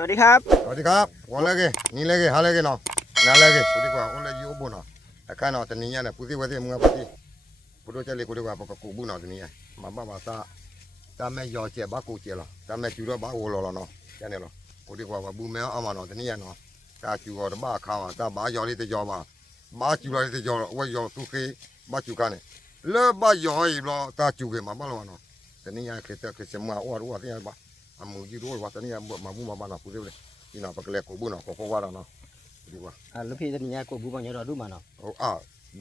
สวัสดีครับสวัสดีครับวันแรกนี่แรกหาแรกเนาะนั่นแรกคุดีกว่าวันแรกยูบุญเนาะแต่ข้าเนาะตอนนี้เนี่ยพูดที่ว่าที่มึงพูดที่พูดว่าจะเลี้ยคุดีกว่าปกกูบุญเนาะตอนนี้มาบ้าตาแม่ยอเจ็บบ้ากูเจ็บหรอตาแม่จูร์บ้าโอโลเนาะแค่นี้เนาะคุดีกว่าบุญแม่เอามาเนาะตอนนี้เนาะตาจูร์บ้าข้าวตาบ้ายอลิตยอบ้าจูร์ลิตยอว่ายอตุกีบ้าจูกันเนี่ยเลิกบ้ายออีหรอตาจูกันมาบ้าโลเนาะตอนนี้คือเสมาอ้วนที่บ้าอามูจีรู้ว่าตอนนี้มาบุญมาบ้านเนาะพูดเลยที่น่ะปกเล็กกูบุญเนาะขอว่าเนาะดีกว่าลูกพี่จะมีกูบุบังยอดูมาเนาะ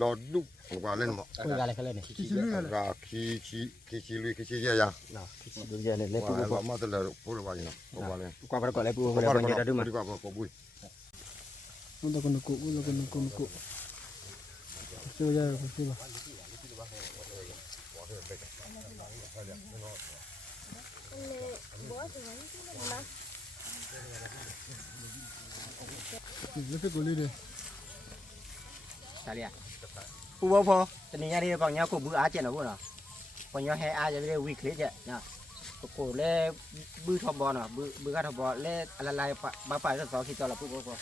ดอดุผมว่าเล่นมั้งคุยอะไรกันเลยเนี่ยขี้ลุยเยอะเนาะดูเยอะเลยเล่นปูว่ามาตลอดพูดว่าเนาะผมว่าเลยกว่าประกอบเลยปูเลยบังยอดูมาดีกว่ากูบุญมันตะกุนกุช่วยยากช่วยบ้านี่เป็นกุลีเลยใช่เลยปูบ่พอตอนนี้ยังได้บังยอกูบุอาเจนหรอปูเนาะบังยอให้อาจะได้วิกฤตเนาะกูเล่บื้อทบบอเนาะบื้อการทบบอเล่อะไรบ้าไปสักสองขีดจอละปูบ่พอ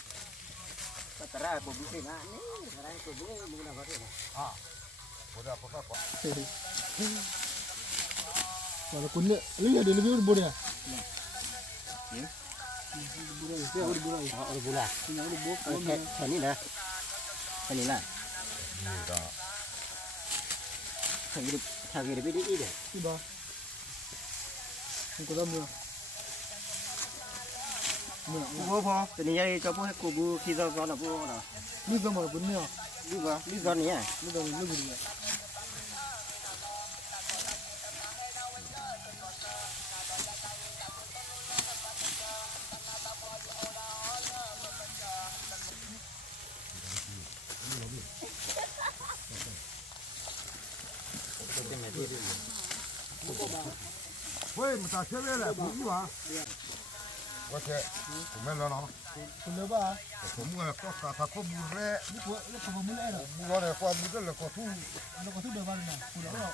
ปัตตาปูบุสินะนี่อะไรกูบุมึงนะเขาเถอะKalau kunde, lihat dia lebih berbeda. Berbula. Ini dah. Ini lah. Thằng đi đi đấy. Đi ba. Không có đâu nữa. Bố phò, từ này cho bố cô bố khi ra con là bố nào. Đi ra mà kunde à? Đi ra này à? Đi ra này lebih dia. Ôi, mà ta chơi về lại cũng như à? Có thể, cũng mấy lần nó. Kunde ba? Cũng là có cả có bùn rẹ. Nó có bùn rẹ rồi. Bùn rẹ qua bùn rất là có thu. Nó có thu được bao nhiêu? Bùn rẹ rồi.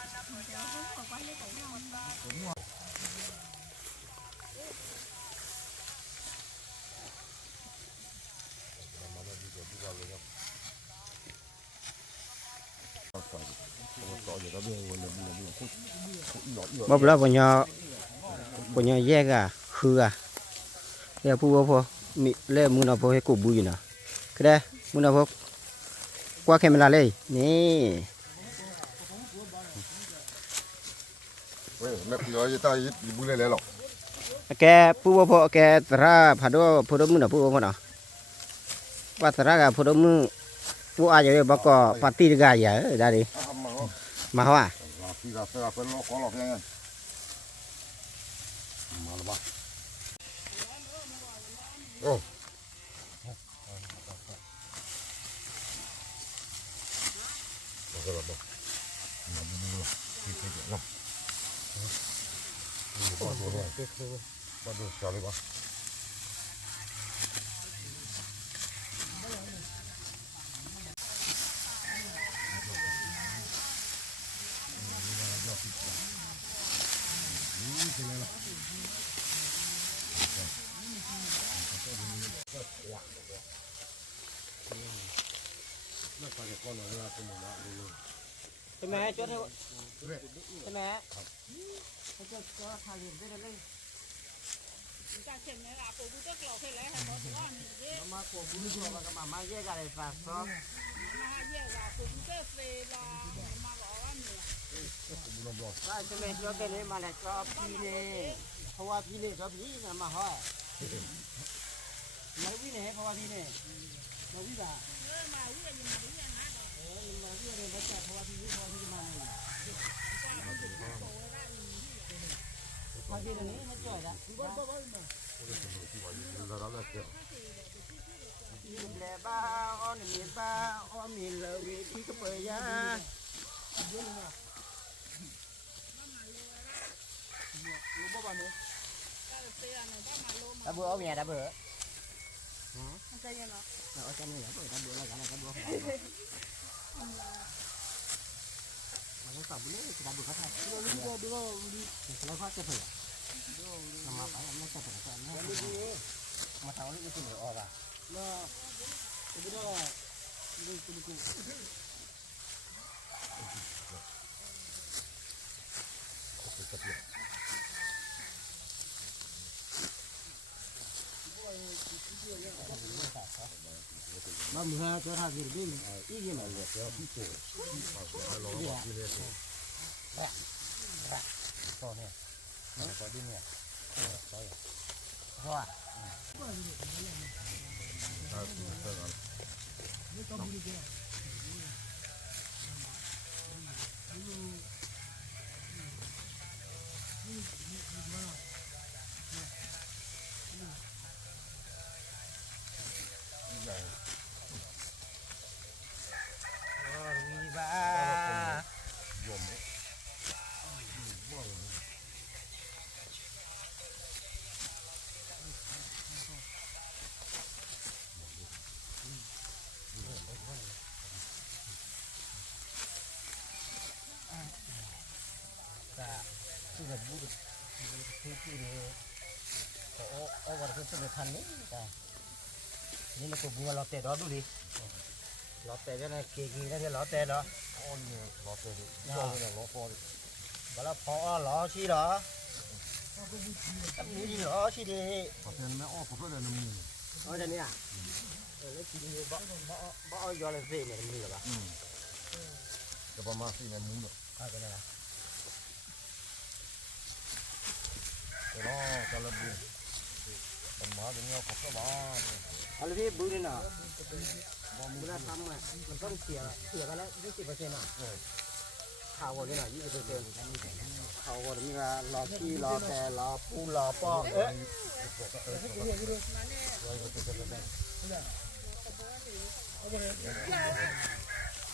Bắp lá bao nhiêu dễ cả khư à, đây phu bắp phu, lấy muốn nào phu hay củ bùi nè, cái đây muốn nào phu, qua camera lấy, nè. Mẹ nói ta ít bùn rẹ lọ. Cái phu bắp phu cái ra phá đô phu đô muốn nào phu nào, qua ra cái phu đô muốn, phu ai vậy bác có party cái gì đây đi, mà hoa. Tidak saya perlu kolok ya. Malu bah. Oh. Bagus bah. Nabi dulu. Kita lah. Bagus sekali bah. Thế mẹ chốt thôi. Thế mẹ. Thế chốt có thằng gì thế đây. Mà cô bún cho và mà dễ cái này phạt sao? Đây thế mẹ cho cái này mà lại cho phi này. Không qua phi này cho phi là mà hỏi. Lấy phi này không qua phi này. Lấy phi à? Lẹ ba on miền ba on miền lợ vị thì có bơi ya. Đã bữa ông nhà đã bữa. Ở trong này đã bữa là đã bữa. Nó sập bữa thì đã bữa hết rồi. Nó phát cho phải. Nó mà phải nó sập phải nó. นี่คือออกอ่ะ 那我不知道这个 mà mưa cho thằng gì đi ý gì mà hoa ba cái vật bút cái có vào cái sân thằng đấy nên là cũng vừa lọt tè đó đi lọt tè cái này kỳ kỳ cái lọt tè đó lọt tè đi lọt phò đi bảo là phò lọt xí đó cái gì lọt xí đi phò tiền mẹ ó phò phơi là nằm mù ở đây nè lấy chỉ bỏ vô lên về này mù rồi bà cái bà ma xí này mù rồi cái này là cái đó cái là bù còn má thì nhau khóc đó bà ở đây bự đi nào bự ra thăm mà mìnhต้องเสียกันแล้ว20%อ่ะข่าวก่อนนี่หน่อย20%ข่าวก่อนมีรอขี้รอแต่รอปูรอป้อเอ๊ะ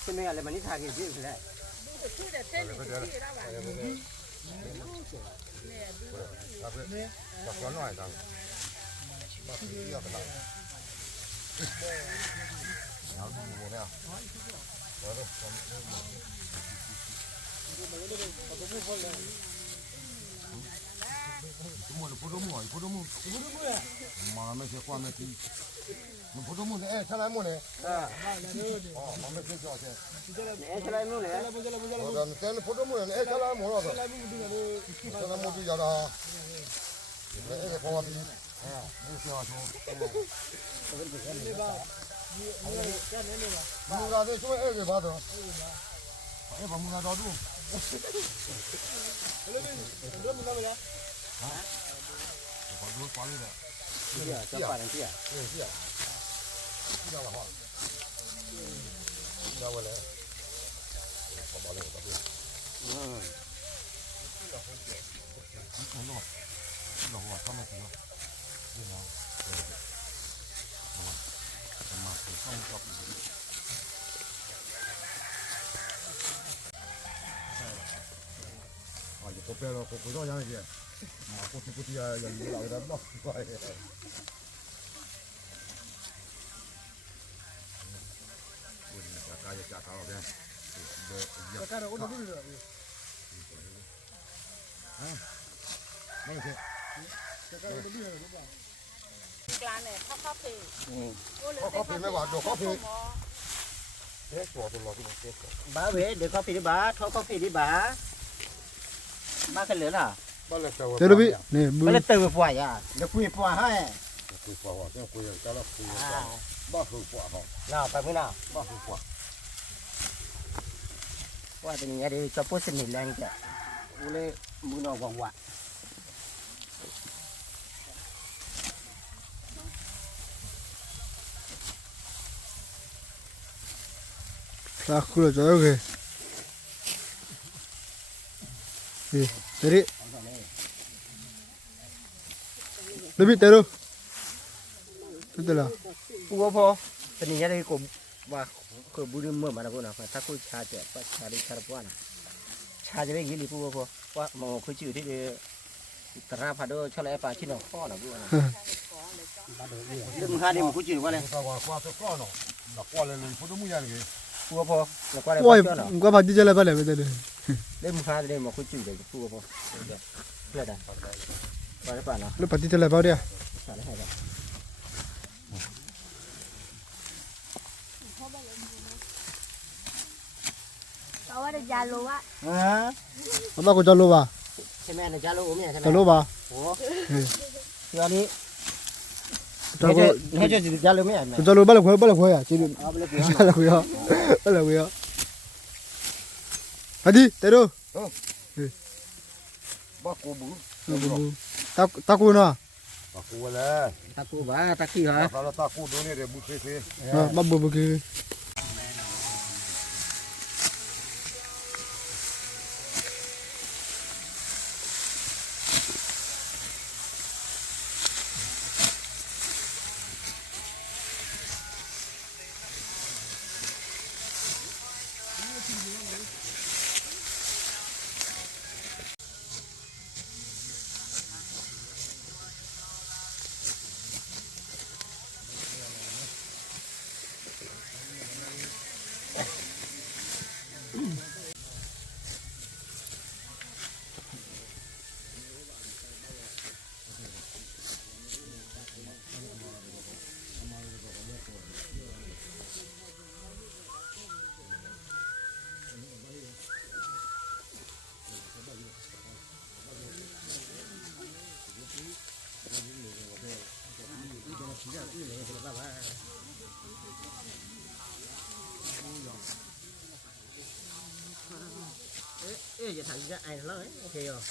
เป็นไงอะไรมันนี่ทางกี่ที่เลย Chọc nó nói rằng bà cứ đi vào cái này nó đi ngủ nào đó đâu còn phụ đồ mua mà mấy cái quan này thì phụ đồ mua này sao lại mua này mà mấy cái cho thế này sao lại mua này còn cái phụ đồ mua này sao lại mua rồi sao lại mua đi giờ đó cái phò đi mua xe thôi mua ra đây xuống cái bao giờ cái phòng mua ra đó luôn còn đuôi quá đi rồi cho phải làm gì à đâu là họ đâu rồi đấy có bảo lên có biết nó hoa không được đâu đi nào mà không gặp có bé nó có đó nhá gì mà có tí giờ gì lại đó nó vậy cái chả cao đấy cái đó có được mấy cái cái đó có được đúng không Clan này coffee. coffee mấy bạn đồ coffee thế của tôi lo cái bà về để coffee đi bà thao coffee đi bà cái lửa à bao giờ tàu thế đó bị nè bà lấy từ phổi à để quy phổi hay quy phò cái quy cái là quy bao hư phò họ nào phải mới nào bao hư phò qua từ nhà đi cho bố sinh lên kìa u lê mua nó vòng quạ ra khu là chỗ kìa đi đấy đấy bị té đâu biết là u bố từ nhà đi cùng và cái bữa đi mưa mà nó nào phải thắc cô cha chợ phải cha đi cha được quá nè chaจะได้ยินดิปูว่าหมอคุยชื่อที่ตราพาโดชอบอะไรป่าชิ้นหนอข้อนะปูนะเรื่องข้านี่มันคุยชื่อว่าอะไร qua tôi con nó qua lên phụ đồ mua gì ปูพอแล้วก็อะไร ôi บ้างเนาะ có bao nhiêu là bao này bây giờ เรื่องข้าจะได้มาคุยชื่อเลยปูพอเพื่ออะไรว่าอะไรป่าเนาะ lúc bắt đi là bao đây à อะไรให้กัน được già luôn á. ฮะ Apa kau jalan ba? ใช่ไหมนะจ้าลูกเนี่ยใช่ไหม Jalan ba? โอ้คืออันนี้ Jalan. ให้จะจ้าลูกไม่ใช่ไหม Kau jalan balik kau ya. Jadi เอาไปเลย balik kau ya. Balik kau ya. Hadi, teru. บ่กูบู Taku na. บ่กูเลย ตะกูบ้าตะขี้เหรอ ถ้าเราตากูดูนี่เดี๋ยวบุเซ่ Babu bagi. เอ๊ะจะถ่ายจะไอ้เลยโอเคเหรอ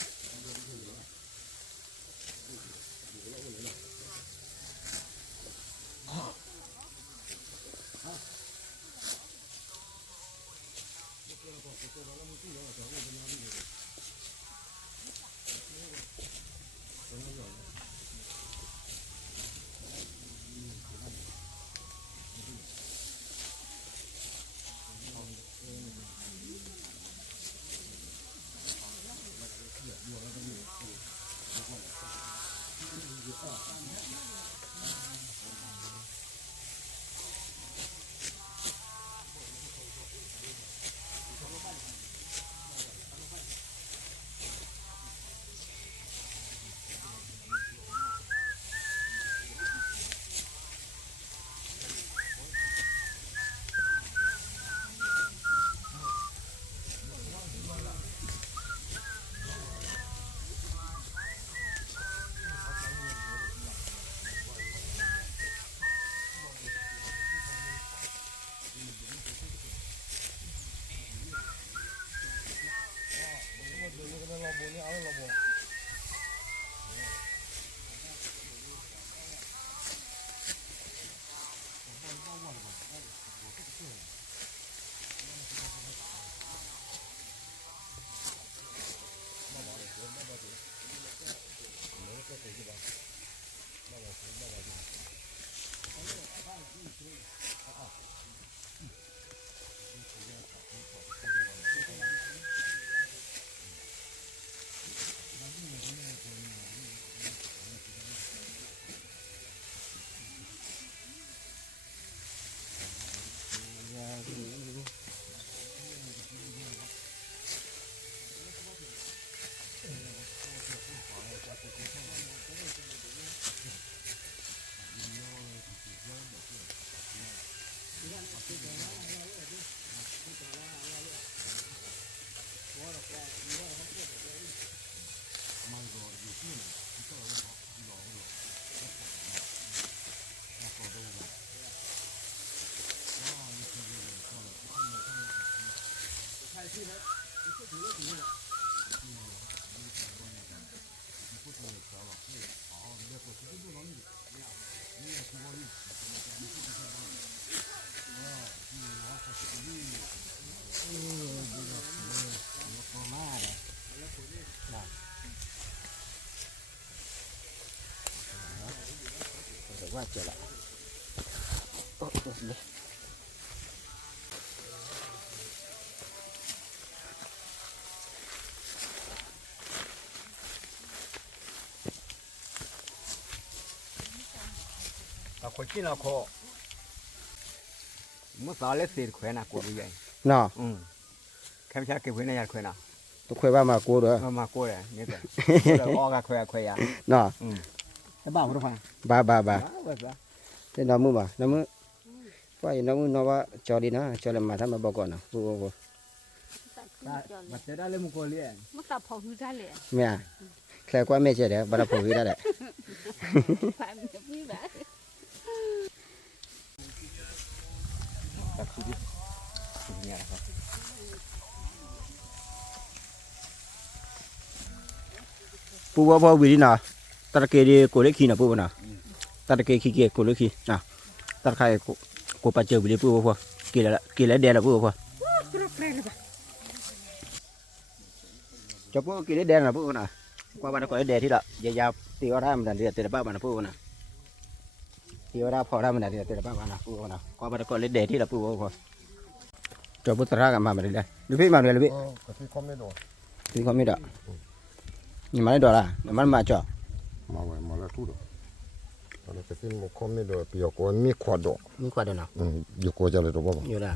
ว่าเจอละโอ้โหเอาคนกินเอาคอ มื่อสาวเล็กเสียแขวนน่ะกลัวไปใหญ่ Na, แค่ไม่ใช่เก็บไว้ในยาแขวนน่ะ tu kau ba ma ko do. มากลัวเลยเนี่ยแต่เราออกกับแขวนแขวนยา Na, ไอ้บ้ามันต้องฟัง ba. บ้า Te namu ba. Namu. Wah, namu nawa cari na, cari mata ma ba ko na. Bu. บัดเจอได้เลยมุกเลี้ย มันตับพอคือได้เลย แม่แค่กว่าแม่เจ็ดเด้อบาราโพวิได้แหละ ผ่านจะพี่แบบ ครับชีวิตเนี่ยนะครับปูว่าพอวิรินะตะเกียดีกูเล็กขี้นะปูนะตะเกียขี้เกียกูเล็กขี้นะตะไคร้กูปลาเจอวิริปูว่าพอกินแล้วเดียร์ละปูว่าพอจะปูกินแล้วเดียร์ละปูนะกว่าบ้านก็เดียร์ที่ละยาวๆตีว่าได้มันเดียร์ตีละบ้ามันปูนะตีว่าได้พอได้มันเดียร์ตีละบ้ามันปูนะกว่าบ้านก็เดียร์ที่ละปูว่าพอจะพูดตระกันมาไม่ได้ดูพี่มาเลยพี่ ก็ที่คอมไม่โด พี่เขาไม่ได้นี่มาได้ดอละมันมาจ่อ มาไว้มาแล้วทุกดอกตอนนี้ก็ที่มุกคอมไม่โดปีกว่ามีขวดดอก มีกว่าเดินเนาะ อยู่กว่าจะเลยตัวบ่ อยู่ละ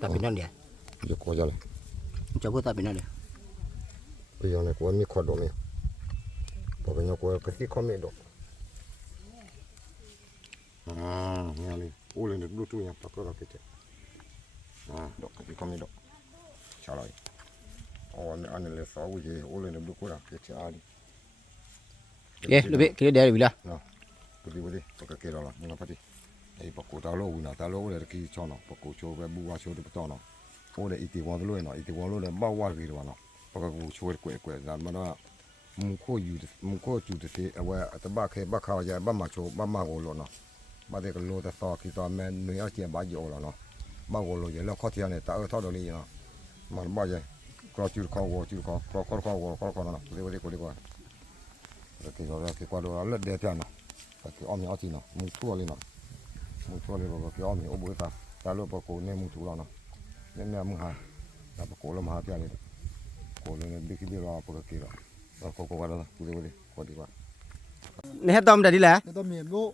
ตาเป็นนั่นเดียว อยู่กว่าจะเลย จะพูดตาเป็นนั่นเดียว ปีกว่ามีขวดดอกเนี่ยพอเป็นอยู่กว่าก็ที่คอมไม่โดเนี่ยเลยโอ้เลยนึกดูตัวอย่างปากก็เราคิดดอกก็ที่คอมไม่โดชาลอยอันนี้เลยสาวจีโอ้เลยนึกดูกูละคิดจะอะไร เอ๊ะลูกพี่คิดเดี๋ยววิละ Budi pakai kira lah, mula pati. Pakai tahu guna, tahu le ki cono, pakai coba buat coba betul. Oleh itu wan dulu le bawa gitu wana. Pakai coba kue, dan mana muko jude si, awak tebak bakal aja, bama golo no. Bade kalau dah tahu kita men ni aja baju olah no. Bagolo je, lo kau tiada tahu tahu dulu no. Mana baca, kalau kau no. Budi. Kita kalau le dia tiada. Cái ôm nhỏ thì nó mua chua lên rồi cái ôm nhỏ bữa ta lúc bữa cổ nên mua chua nó nên là mua hàng là bữa cổ làm hàng tiền này cổ lên đi cái đi lo bữa kia rồi cổ qua đó đi qua นี่ให้ต้มได้ดีแหละ แล้วต้องมีลูก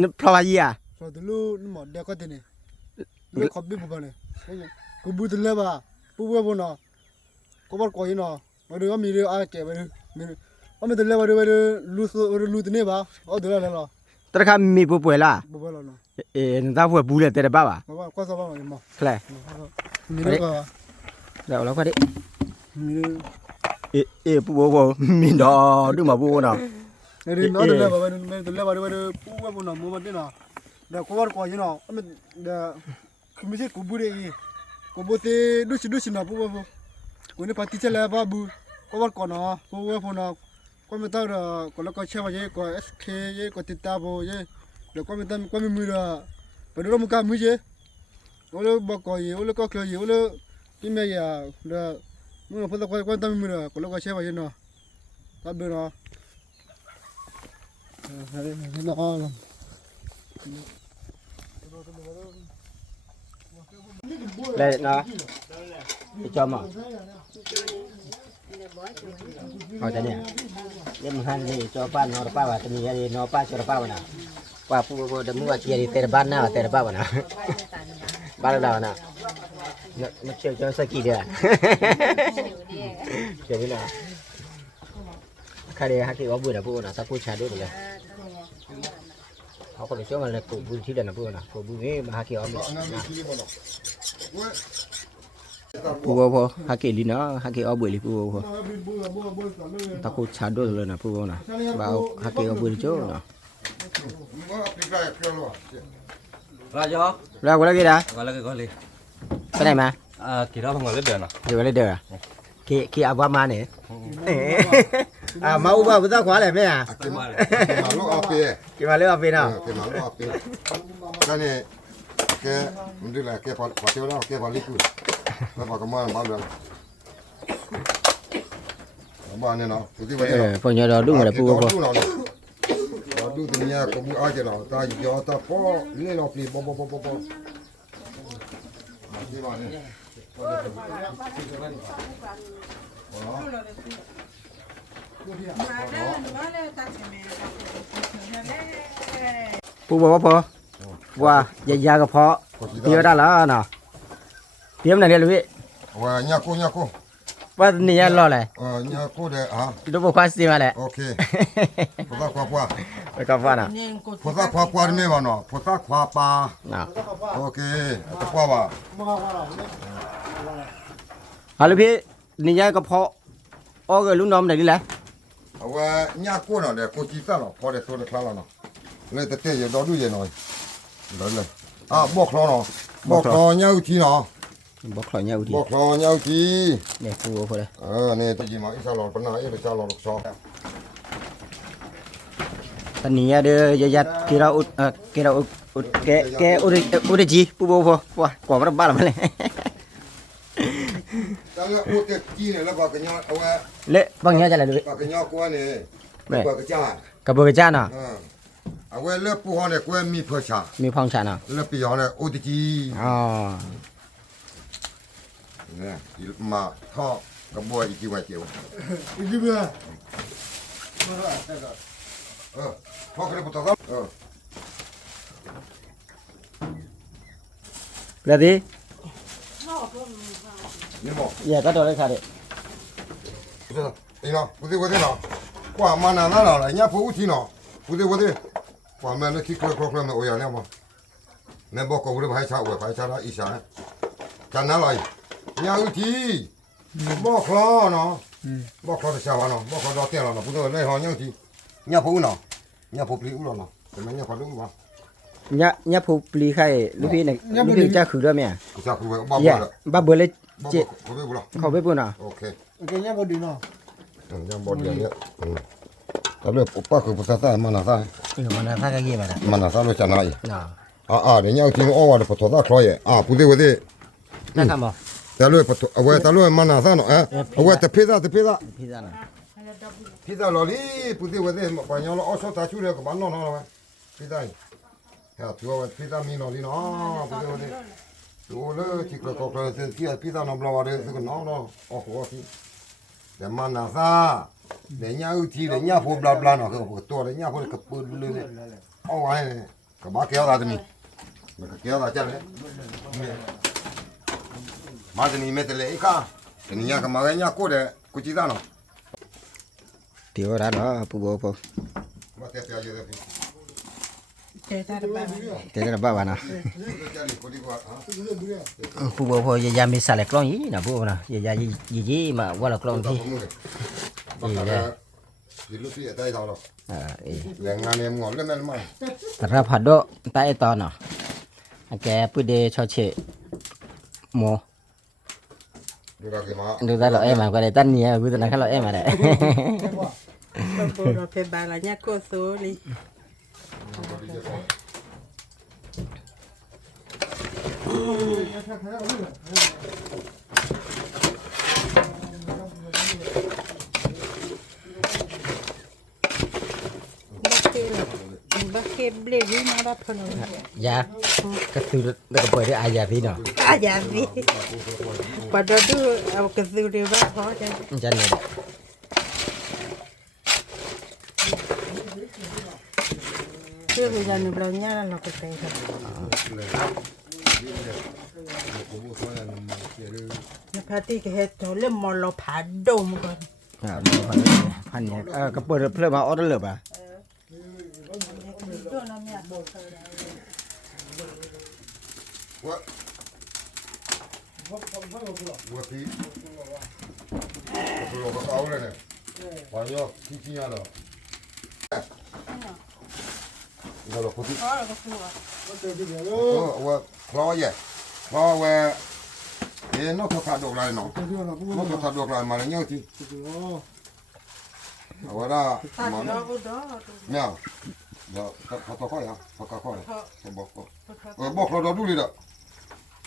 นี่เพราะว่ายี่อ่ะ สอดลูกนี่หมดเด็กก็ตีนี่ลูกขับบิ๊กบุบเนี่ยกูบูตเลยป่ะปุ๊บปุ๊บเนาะกูบอกก่อนเนาะมาดูว่ามีเรื่องอะไรเจ็บไปดูมีว่ามีตัวเล็กมาดูลูตัวนี้ป่ะอ๋อตัวเล็กเลยเหรอ ตระคามีผู้ป่วยละ บุบเลยเนาะ นี่ตาผู้บุเลยแต่บ้าว่ะ มาว่าก็สบายมั้ง ใช่ มีเรื่องก็ เดี๋ยวเราก็ดิ มีเรื่อง ผู้มีดอดูมาผู้เนาะ เรื่องน้องตัวเล็กป่ะมีตัวเล็กมาดูปุ๊บเนาะมัวมันนี่เนาะเดี๋ยวกูบอกก่อนเนาะมันเดี๋ยวคือไม่ใช่กูบูเลยกูบูเตดูสิเนาะปุ๊บกูนี่ปฏิเสธแล้วป่ะบูกูบอกก่อนเนาะปุ๊บเนาะก็ไม่ต้องก็แล้วก็เชื่อว่าเยอะก็SKเยอะก็ติดตามโบเยอะเดี๋ยวก็ไม่ต้องก็ไม่มีละไปดูมุกการมือเยอะโอ้เลยบอกก็เยอะโอ้เลยก็เคลียร์เยอะโอ้เลยที่ไม่ยาเดี๋ยวมึงพูดตะก็ต้องมีละก็แล้วก็เชื่อว่าเยอะเนาะตัดเบอร์เนาะเฮ้ยเนาะ เลยเนาะไปจอมอ่ะเอาแต่เนี่ยเรื่องมันนี่จอป้านนอป้าว่าจะมีอะไรนอป้าจอป้าว่านะว่าผู้เดี๋ยวมึงว่าเชียร์เตะบ้านหน้าเตะบ้านว่านะบ้านเรานะมันเชียร์จอสักกี่เดือนเชียร์นี่นะใครเดี๋ยวฮักกี้ว่าบุญนะผู้นะถ้าผู้ชายด้วยเลยเขาก็เลยเชื่อมันเลยกูบุญที่เดินนะผู้นะกูบุญนี่มาฮักกี้ว่าบุญผู้ว่าพอฮักกี้ลีนะฮักกี้ว่าบุญลีผู้ว่าพอถ้ากูชาด้วยเลยนะผู้ว่านะบ่าวฮักกี้ว่าบุญเจ้านะRaja, แล้วกูแล้วกี่ดา kali. ไปไหนมา Kira bang ngeliat dah nak. เดี๋ยวไปเลยเด้อกี่อาบมาเนี่ยมาอุบะบุตรขวาเลยไหมอ่ะ Malu apa? กี่มาเลือกเป็นอ่ะ Malu apa? Kan ni ke mendila ke pasal orang ke baliku. Lepas kemana malu. Abang ni nak, putih banyak. พวกนี้เราดูมาแล้วผู้ว่าพอ Du tu ni aku buat aja lah. Tak jauh tak po. Ni lah pli bo. Mesti mana? ผู้บอกว่าพอว่าอย่ากับเพาะเดี๋ยวได้แล้วเนาะเตรียมไหนเนี่ยลูกพี่ Wah, nyaku. ว่านี่รออะไร Nyaku deh. Ha. ดูบุคคลสิมาแหละ Okey. Potak kuah. ไปกับว่าน่ะ Potak kuah ni mana? Potak kuah apa? น่ะ Okey. Kuah apa? 好了พี่นี่ยก็พออ้อกับลูกน้องได้ดิแหละ เอาว่าญากูเนาะเดี๋ยวกูจีซ่าเนาะพอเดี๋ยวตัวเด็กคลาเนาะเลยแต่เตะอย่าดอดูเย็นหน่อยเลยบอกคลอเนาะบอกคลอเงาทีเนาะ บ่คลอยเนี่ยอุที บอกคลอเงาที เนี่ยปูพอเลย เนี่ยตะกี้มาอีสานหลอนปนนาอีสานหลอนลูกซอ ตอนนี้เด้อยยัดกีเรากีเราอุดแกอุดจีปูบ่พอว่ากว่ามันบ้าละมันเลย ตั้งแต่อุดจีเนี่ยแล้วบอกกันเนาะเอาว่า เละบางอย่างจะอะไรด้วย บอกกันเนาะกูเนี่ยบอกกันจ้า กับเบอร์จ้าเนาะ เอาว่าเลือกปูเขาเนี่ยกูมีเพื่อชา มีพองชาเนาะ เลือกปีเขาเนี่ยอุดจี อ๋อ เนี่ยมาท่อกับบัวอีกกี่วันเจียว อีกทีเบื่อ ท่อกันเลยปุ๊บตัว แล้วดิ นี่บอก อย่าก็โดนเลยค่ะดิ นี่เนาะพูดว่าเนาะกว่ามานานาละเนี่ยพูดที่เนาะพูดว่ากว่าแม่เลือกที่คลอคลอมาโอ้ยเนี่ยมั้งแม่บอกกูรู้ไปให้ชาวไปชาวละอีสานจันนั่นเลยเนี่ยอุทีบอกคลอเนาะบอกคลอที่ชาวเนาะบอกคลอดอเตี้ยเนาะพูดว่าเลยหอเนี่ยอุทีเนี่ยพูดเนาะเนี่ยพูดปลีอุเนาะแต่ไม่เนี่ยพอรู้ว่า เนี่ยผู้ปลีไข่ลูกพี่เนี่ยลูกพี่จะคือด้วยมั้ย กูจะคุยบ้า อย่า บ้า บ้าเบอร์เลย เจ็บเขาไม่บุหรี่ เขาไปปุ่นอ่ะ โอเค โอเคเนี่ยบ่ดีเนาะ ยังบอดอย่างเงี้ยแต่เรื่องป้าคือภาษาใต้มันน่ะใต้ มันน่าจะกี่บาท มันน่ะใต้รู้จักไหน เนาะ เดี๋ยวเนี่ยจริงอ้อว่าปฐทคลอยพูดได้ว่าดิ นั่นทำบ่ แต่เรื่องปฐเอาไว้แต่เรื่องมันน่ะใต้เนาะเอาไว้แต่พิซซ่า พี่ซ่าน่ะ พิซซ่าลอรี่พูดได้ว่าดิปัญญาเราเอาชอบตาชูเรียกกับบ้านนอนเอาไว้พิซซ่าเฮ้ยตัวพิซซ่ามีลอรี่เนาะพูดได้ว่าดิดูเลยที่กระกระที่พิซซ่าน้ำปลาว่าดิคือน้องเนาะโอ้โหที่แต่มันน่ะใต้เดี๋ยวเนี่ยที่เดี๋ยวเนี่ยพูดบลาบลาเนาะคือตัวเดี๋ยวเนี่ยพูดกับปืนเลยเอาไว้กับบ้าเกี่ยวอะไรนี่มันก็เกี่ยวอะไรจังเลยมาจะนี่เม็ดเลยอีกอ่ะแต่นี่ยังก็มาเงี้ยกูเด้กูจีด้านเนาะ เดี๋ยวร้านเนาะปูบ่พอ มาเตะเปียเยอะเลย เจ๊ตาบ้า เดี๋ยวจะบ้าว่านะ จะนี่กูดีกว่า ปูบ่พอยามีสาเลกล้องยี่นะปูนะยามาว่าละกล้องที่ ดีลูกพี่ได้เท่าหรอ เอ๊ะ แรงงานเนี่ยงอนเล่นแม่นมั้ย แต่รับผัดโดใต้ตอนเนาะแกปุ้ยเดชอเชโม ดูได้กี่มา ดูได้หรอเอ้มาก็ได้ตั้นเนี่ยกูตอนนั้นเขาเราเอ้มาได้ เราเป็นบาลาเนี่ยโคโซนี่ บักเก็บเบลวี่มารับพนัน ยาก็คือแล้วก็เปิดด้วยอายาพี่เนาะ อาจารย์พี่ปัดดูเอากระสุนเดียวพอจะ จันเนี่ย เพื่อคุณจะนึกเราเนี่ยเราก็ไปครับนะพาที่ก็เฮ็ดโถเล่มมอลผาดมก่อน พันเนี่ยก็เปิดเพื่อมาออเดอร์เลยป่ะ ว่าว่าพี่กูก็เอาเลยเนี่ยวันยอที่ที่อ่ะเนาะเราพูดที่ พอแล้วก็คือว่า ว่าคลอเย่คลอว่านอกจากดอกลายเนาะนอกจากดอกลายมาแล้วเนี่ยที่ว่าได้ ตัด มา เราก็ดอ เนี่ยเดี๋ยวเขาต้องค่อยอ่ะเขาก็ค่อยบอกบอกเราดูเลยอ่ะ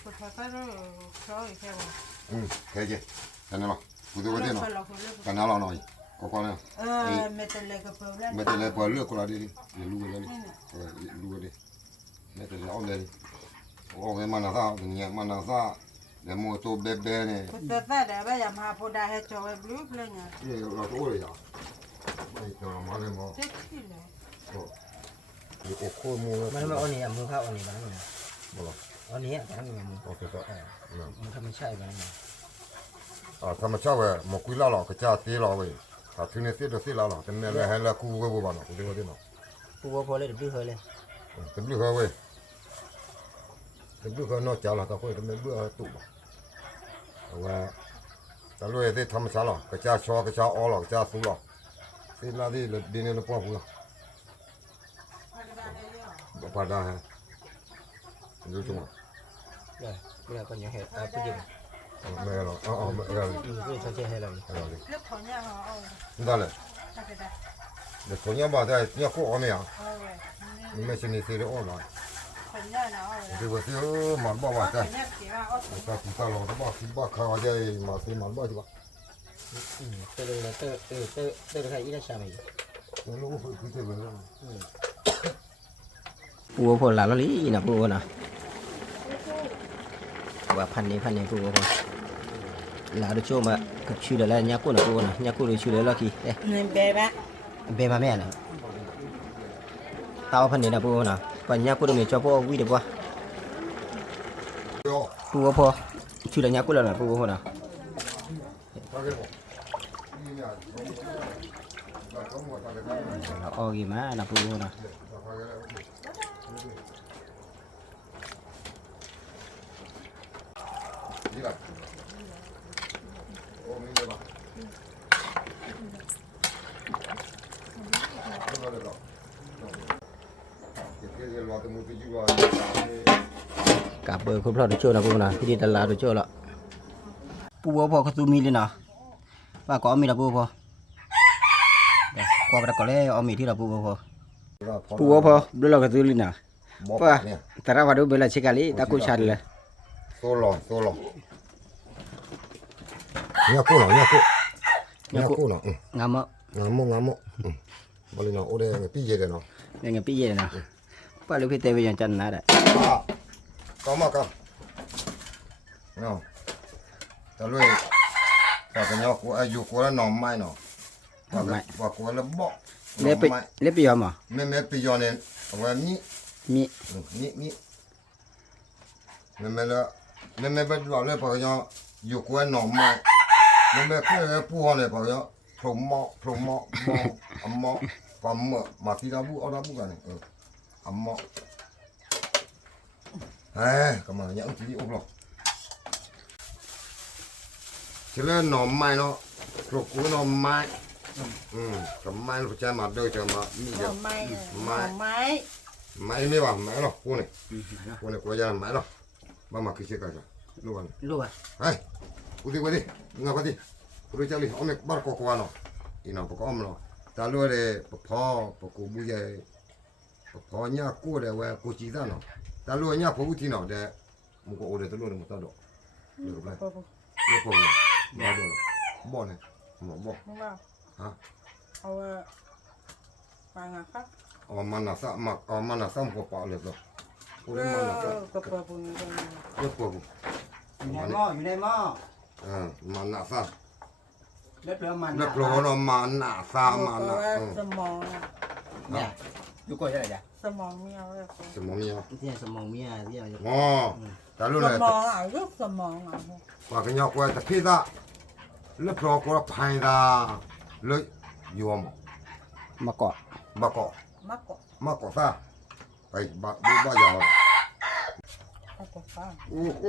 พอถ้าเราคล้อยแค่ว่า แค่เจ๊กันเนาะพูดว่าเนาะกันเราหน่อยก็เนี่ย เมตเลก็เปิดแล้ว ไม่แต่เลยพอเลือกคนละดีรู้เลยนี่รู้เลยไม่แต่เลยเอาเลยโอ้ยมันน่าซาเนี่ยมันน่าซาเดี๋ยวมันตัวเบ๊ะเนี่ย พุทธศาสนาแบบอย่ามาพูดได้ให้จอยบลูบเลยเนี่ย เราตัวเลยอ่ะไม่ตัวมาเลยมั้ง เจ๊ที่เลย โอ้โหมือ มันไม่เอาเนี่ยมือเข้าอันนี้บ้างเนี่ยอันนี้แต่ทั้งมือ โอเคก็ มันทำไม่ใช่บ้างเนี่ย ธรรมชาติเว้ยหมกุยล่าหรอกระจาตีเราเว้ยถ้าถึงเนี่ยเสียเดี๋ยวเสียเราหรอกแต่เนี่ยให้เราคู่ไว้บ้านเนาะคู่เดียวเนาะ ปูบ่พอเลยเดี๋ยวพี่เคยเลย เป็นเรื่องเว้ยเป็นเรื่องนอกจากเราต้องคุยแต่เป็นเรื่องตุ่มเอาว่า แต่รู้ได้ทำช้าหรอกระจาชอกระจาอ้อหรอกระจาสูหรอกสิลาดีดีเนี่ยเราป้อพูหรอกบ้าได้ฮะดูจังหวะ Rồi, bây giờ còn nhỏ hẹp cái gì? ไม่หรอกอ๋อไม่หรอก Cái sao chơi hay là ไม่หรอก lớp thổ nhà họนี่ได้เลย ta cái đó เดี๋ยวคนยังบอกได้เนี่ยกูอ๋อไม่อ่ะ rồi ไม่ใช่นี่สิเดี๋ยวอ๋อหรอก thổ nhà nào เดี๋ยวว่าสิหมอนบอกว่า thổ ใช่ nhà kia là ถ้าที่ตลอดบอกที่บอกเขาจะมาสิหมอนบอกที่ว่า Từ từ là từ cái ít là sao mày? เดี๋ยวลูกคือจะเป็นเรื่อง Bùa phò là nó lý nè bùa nè. Và phần này bùa phò. Là được cho mà cực chịu được là nhà cô nè bùa nè, nhà cô được chịu được là kì. Đây, nên bé bác về mà mẹ nè. Tao phần này là bùa nè, và nhà cô được mình cho bùa quy được qua. Bùa phò, chịu được nhà cô là bùa phò nè. Là gì má là bùa nè. đi lại ôm đi đây mà được rồi cái gì lo từ một cái gì lo Cả bờ không lo được chơi là bùa nè, cái gì đã là được chơi là. Bùa phò có tu mi lên nè. Và có mi là bùa phò. Qua đây có lẽ mi thì là bùa phò. Bùa phò, đó là cái tu lên nè. Và ta ra vào đó bây giờ chỉ cái ta cũng chặt rồi. solo nhà cô nó Ngắm á, ngamo bali nó ở đây cái pi gì đây nó đây nghe pi gì nè. Và lúc khi tê bây giờ chân nè đấy. có mà không nào ta lui và cái nhau của ai dù của nó nằm mai nó và của nó bọ Lép bây giờ mà. mẹ pi giờ này và mi Mi. mẹ bắt vào lên phải nhau dù của nó nằm mai mẹ cái pu này phải nhau phồng mọ còn mà tí ra bu ở đó bu cái này mọ cái mà nhẫn tí ốp rồi cho nên nó mai nó rồi cuối nó mai cái mai nó phải mà đôi cho mà mi được mai mới bảo mai rồi cô này cô ra mai rồi ba mà cái gì cả rồi luôn Luôn à? hey udah đi ngapa đi udah cari om ek bar kok nó ina pokok om lo ta lu de po pokok bu ye po nya ku de wa ku chi da no ta lu nya po ti no de mu ko ode to lu de mu ta do lu ba bố lu po ba do bo ne mo bo không vào hả vài ngàn khác mana sa mo pa le do ode mana sa có bờ bùn lu poอยู่ในหม้อ mana sa เล็บเรือมัน le pro no mana sa mana sâm mòn เนี่ยดูก่อนจะไหนจ้ะ sâm mòn mèo đấy se mo mi ที่สมองมีอะไรที่อะไร ta lu sâm ne mòn à rất sâm mòn àว่ากันยอกว่าจะพี่ตาเลือกรอกว่าพายตาเลยยวม มาเกาะ บักก็ mắc cọ มากกว่าซะไปบ้าบ้ายาว mắc cọ sao โอ้โห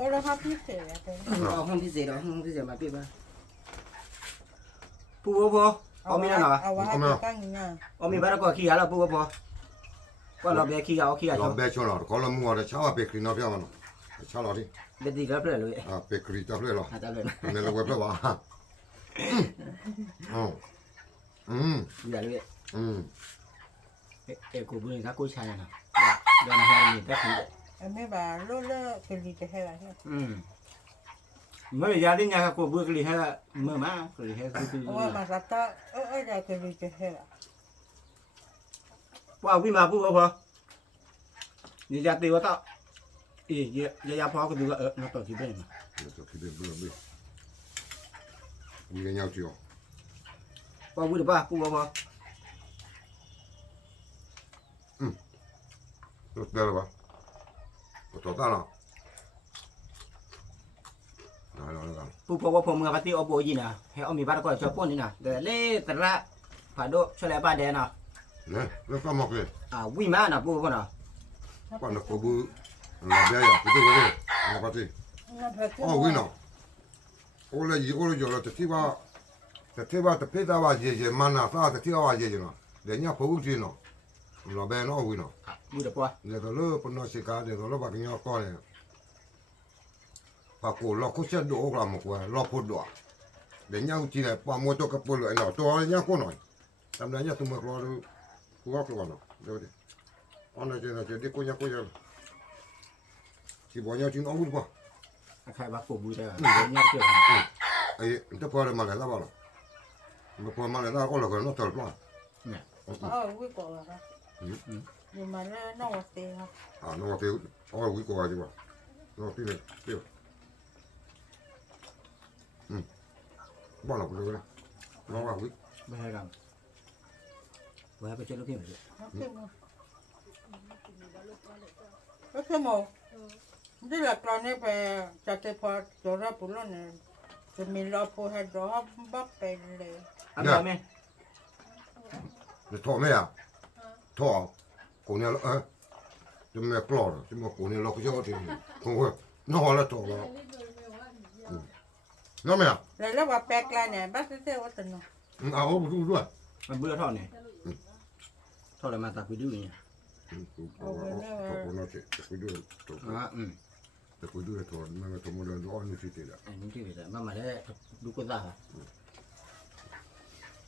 ở đó hấp hết rồi đấy เอาห้องพิเศษเอาห้องพิเศษมาพี่บ้าปูพอเอามีนั่นเหรอ เอาไว้ให้ตั้งอย่างเงี้ย เอามีบ้านก็ขี้อะไรปูพอก็เราเบียขี้เอาขี้ เรา เอา เบชอนเราคนละมัวแต่ชาวเบกรีนอพี่มันชาวเราดิ เด็ดดีแล้วเปล่าเลย เบกรีตัวเพื่อเรา อาจารย์เลย เนี่ยเราเว็บแล้ววะอย่าเลย กูเบื่อครับกูชายนะเดินทางมีแป๊บนึง em mấy bà lố lơ cái gì cái hay là thế ไม่ยาดิ้นยากูเบื่อเลยฮะเมื่อมาเลยฮะคือ ôi mà sao ta ở đây cái gì cái hay là ว่าวิ่งมาปูพอนี่จะตีว่าต่ออียาพอก็ดูว่าน้าต่อที่เป็น ตัวที่เป็นเบื่อวิ่งเงี้ยจีอ๋อ ว่าวิ่งหรือเปล่าปูพอ ตัวเดียวปะตัวตาเนาะอะไร ปูพอว่าผมกับปฏิอโบยีนะให้เอามีบ้านก็ชอบป้นนี่นะแต่เล่แต่ละผ่าโดช่วยบ้านแดนนะ เนี่ยแล้วก็มอกเลย วิ่งมานะปูพอนะ quando kobu la biaya itu gede ngapa sih 哦，为喏，我来以后就了，这地方，这地方这配搭话姐姐，蛮那啥，这地方话姐姐喏，人家不知喏，老板喏为喏， ဘူးတပွား 那个老不喏是干的，老把人家搞的，把锅老苦些多了么过，老苦多，人家进来把摩托个不来喏，多人家过来，咱们人家怎么搞的，不搞了喏，对不对？俺那这的过年过节，去把人家进安徽吧。 အခါဘာကိုဘူးတဲ့ညက်ပြော 哎，这破了嘛来了吧了？那破嘛来了，我那个那头了。 ဝိကောပါဒီမှာလည်းတော့ဝသေးဟာ 啊，那我对，我回过来的吧？那对了，对了。忘了不这个了，那我回。 ဘယ်ကောင်ဘာပဲချက်လို့ဖြစ်မှာ โอเคမို့ဒီလာကနေပဲတတ်ပေါ်ကျော်ရပလို့နေဒီမီလာဖို့ဟဲ့တော့ဘပ်ပဲလေ အမေမဲ 你拖没呀？拖，过年了，这没搞了，这没过年了，不晓得，看我，那好了拖了。那没呀？ လေလည်းဝပက်လာနေဘာစစ်စစ်ဝတ်နော် 啊，我不住了。 မဘူးထောက်နေထောက်တယ်မှာတာပြီးတူရင် 我那这回头， အာ这回头拖，那个拖没了，老你去的了。 အဲ့ဒီကြည့်တယ်မမလည်းလူကသား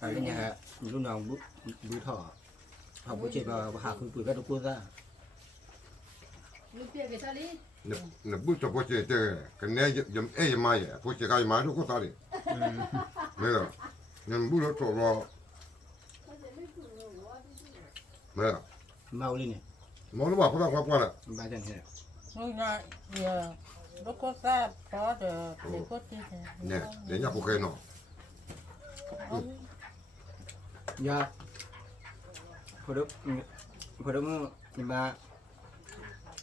အဲ့ဒီညာလူနောင်ဘူးထောက်ဟာဘူးချေပါဟာခုတွေ့ကတော့ကိုသား 那不是不是这个，跟那也妈也，不是干嘛都过啥的。没有，那不是做了，没有， မောက်လေးနဲ့ 毛了吧？不干关了。 ဘာကြံနေ ဟုတ်ကဲ့ရတော့ကောစားပေါ်တယ်ဒီကိုတည်တယ် 呢，人家不给弄。 ညာဖို့တော့ဒီမှာ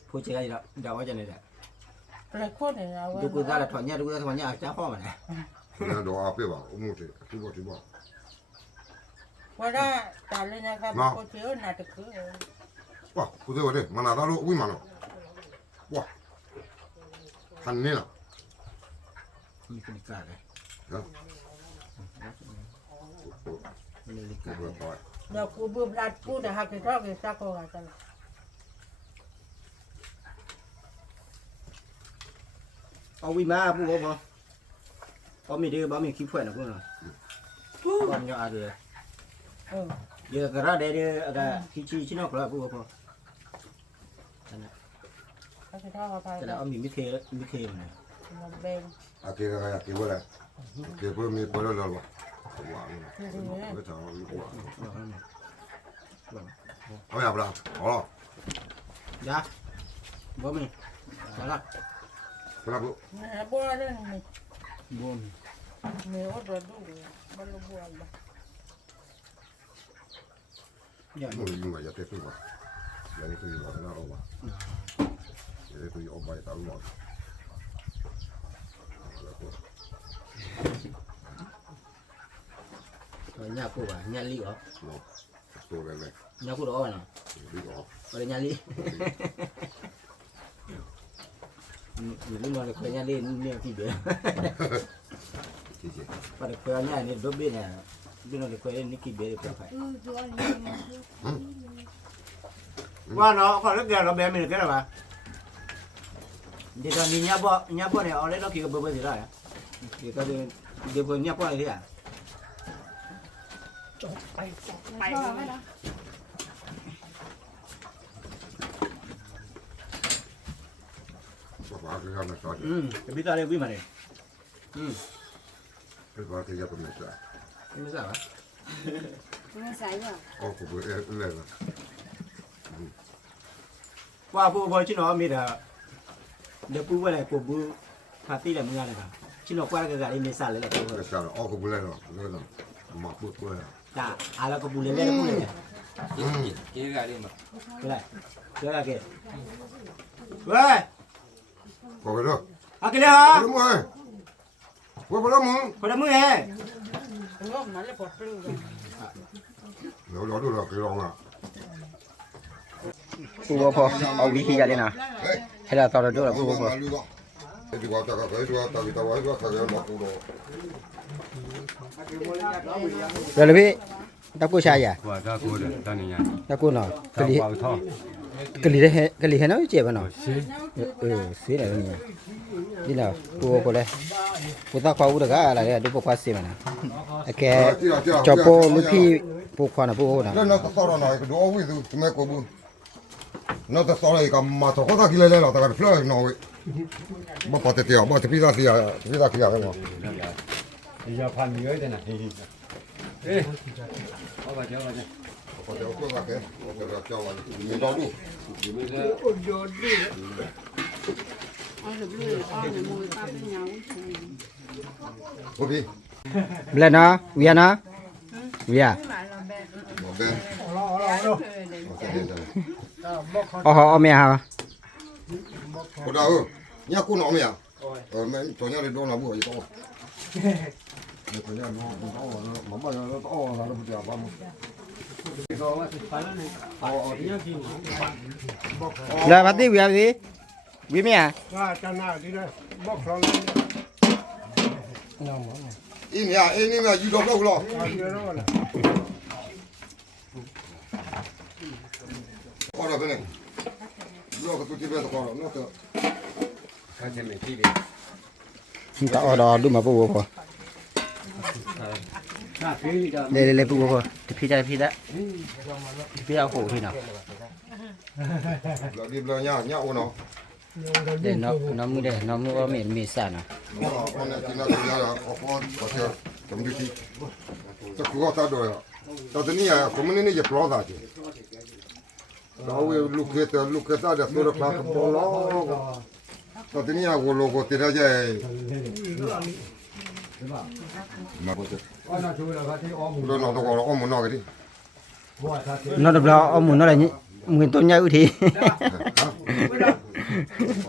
ဖို့ချေရတော့ဝကြနေတယ် လေခေါ်နေတာဝဲ လူကသားလည်းထောက်ညလူကသားထောက်ညအချားဟောမှာလေ 那都啊，别吧，我没事，去吧去吧。 ဝရတာလည်းငါကကိုချေနာတကူ 哇，不对不对，马拿大路为嘛了？哇，很累了。 มีคนกล้าเลย 啊， มีคนกล้า 不会跑。 တော့ကိုဘူးဘလတ်ပူတဲ့ဟာကတော့ကစားကောတာ เอาวิมาปูบ่เอามีเด้อบ่มีขี้ဖွဲ့นะกูนะบ่ညအတယ် ဟုတ် ဒီကရတဲ့အကခိချီချင်းတော့ကလာปูบ่ အဲ့ဒါကပါ แต่เอามีมิเคมัน ဘယ် 啊，这个呀，给我来，给不没不了了吧？哇，我操，哇，好呀不啦？好了， ยาบ่มีมาละ 不啦不， ဘောရတယ် บ่มี မေဟုတ်တယ်ဒူဘယ်လိုဘောလဲ ยา 我应该也得对吧？也得对吧？那好吧？也得对我把它弄了。 ညကိုပါညလီရော 喏，多来来， ညကိုတော့နော် 这个啊， ဘာညလီဒီလိုနော်ခွေညလီနေပြီပဲ 谢谢。 ဘာခွေညနေဒုဘေးနေဒီနော်ခွေနေကိဘေးပြဖိုင်ว่าเนาะขอเลิกเดี๋ยวเราแบมือกันหรอปะเดี๋ยวตอนนี้เนี่ยบ่เนี่ยเอาเลยเราคิดกับเบอร์สิได้เดี๋ยวก็เดี๋ยวเพิ่นเนี่ยบ่อะไรที่อ่ะ 我把这上面烧去， จะพี่ตาเลยวิ่งมาเลย 这把这也不没事。 ไม่ทราบอ่ะ ไม่ใส่หรอ 哦，不会，来了。 ว่าผู้บ่ชิโนมีแต่เดี๋ยวปูว่าอะไรกูบูพาร์ตี้แล้วมึงอะไรกันชิโนกว่าก็กะเลยไม่ทราบเลยแหละกู 下了，哦，可不来了，来了，马不来了。 จ้าอะไรก็บูเลยเลยปูเลย กี่กาดีมา ก็ได้เดี๋ยวอะไรเว้ย 过来了， อะกิเลยฮะ 什么哎？我不让门， คนละมือเฮ้ ငါမလည်းပေါ်တယ် 聊着了，给让了。 ปูบ่พอเอาวิธีกันเลยนะให้เราต่อตัวแล้วปูบ่พอ 绿的， ဒီကွာတကယ်ကွာတာဗီတာဝါကွာခါရမကူတော့ rồi là biết tao cô sai à 我这过的当年 tao cô nào 到包套 cái lì hay nói chuyện mà nào xí này luôn nha đi nào cô đây cô ta khoa được cả là đi bộ khoa xí mà nè cái cho cô lúc khi bộ khoa là bộ nào แล้วเราต้องรอหน่อยดูเอาไว้ดูทำไมกูบุญเราต้องรออีกมาถอดก็กินเลยเราแต่ก็เพื่อนหน่อยบ่ปฏิเดียวบ่จะพิซซ่าเสียพิซซ่าเสียกันหมด 你要判女的呢？哎，我把这我这， พอเดี๋ยวก็ว่าแกเดี๋ยวเจ้าวันมีดอกดู 你们这 Ai được lười, ai được mùi, ta với nhau. โอเค lên nó vía nó vía Cái bạn là bè. โอเค โอเคเดี๋ยว họ mẹ hả กูดาวเนี่ยกูหนอมเนี่ยมันตัวเนี่ยโดนระเบิดอยู่ตัวเนี่ยตัวเนี่ยโดนมันบ้าแล้วอ๋อแล้วมันจะบ้ามั้ง là bắt đi vía gì vía mẹ ว่าจะหน้าดีเลยบอกคลอง อีเนี่ยไอ้นี่เนี่ยอยู่ดอกแล้วกูหรอ เยอะแล้วล่ะ พอแล้วเป็นไงลูกก็ตัวที่เป็นตัวก่อนเนาะตัว 看见没？这边， tao ở đó đúng mà bố bố 那可以的。 đây bố bố thì phi đã phi áo khổ thì nào แล้วรีบเลยเนี่ยโอ้เนาะ để nó mua mì sả nào มันเนี่ยกินแล้วกินแล้วอ๋อพอเสียจำดีทีจะกูก็ตาด้วยอ่ะตอนนี้อ่ะผมนี่จะปลอดอ่ะจีเราลูกเกตาเดี๋ยวตัวพลาดบอลตอนนี้อ่ะกูโลโก้ติดอะไรมาพูดเราหนอตัวก่อนอ้อมหนอกันดิ nó đập lo ông muốn nó là nguyên tôn nhau thì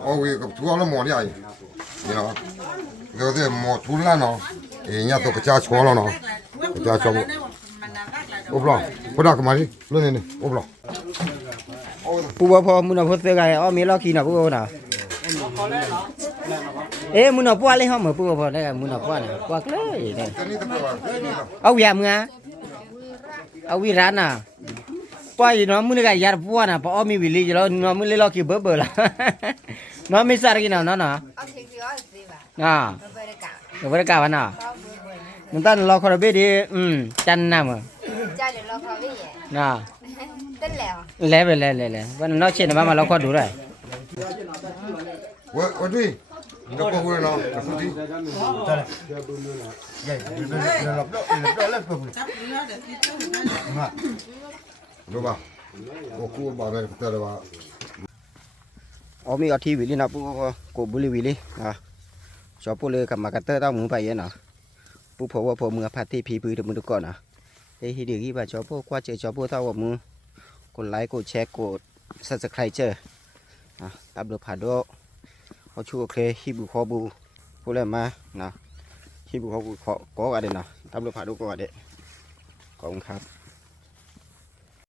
เอาไว้กับทัวร์แล้วหมดเลยนี่เนาะเดี๋ยวจะหมดทุนแล้วเนาะเนี่ยตัวกระจายชัวร์แล้วเนาะกระจายชัวร์โอ้บล้อพูดได้กันมาดิเรื่องนี้โอ้บล้อ bố bố muốn nó phốt cái ông mấy lo kỳ nào bố nào ê muốn nó qua lên không mà bố đây là muốn nó qua này qua cái này แต่นี่ต้องไปว่านี่เนาะ ông già mưa ông vi rán à qua gì nó muốn cái già bố nào bỏ mi bị lì rồi nó muốn lấy lo kỳ bơ bơ là nó mới sao cái nào nó nè Ông thì cứ nói gì mà. à Nó về đây cả. rồi với cả bạn nào Không vừa vừa. mình ta lo khỏi biết đi chăn nào mà Cha để lo khỏi cái gì? nè Tính lèo. lẹ vẫn nói chuyện mà lo khỏi đủ rồi วันนี้เดี๋ยวก็วันเนาะจะสุดที่ รู้ป่ะโอ้กูบ้าเลยแต่ละว่า ông mi ở thi vị nào bố cổ bố li vị đi à cho bố lê cầm mà cắt tơ tao muốn vậy nè bố phổ mưa phát thi phí bự được một đứa con à đây thì điều gì bà cho bố qua chơi cho bố tao vào mưaกดไลค์กดแชร์กด subscribe เจอตามดูผ่านด้วยเขาชูโอเคฮิบุคอบูพูดอะไรมานะฮิบุคอบูขอกันเดี๋ยวนะตามดูผ่านด้วยก่อนเดี๋ยวขอบคุณครับ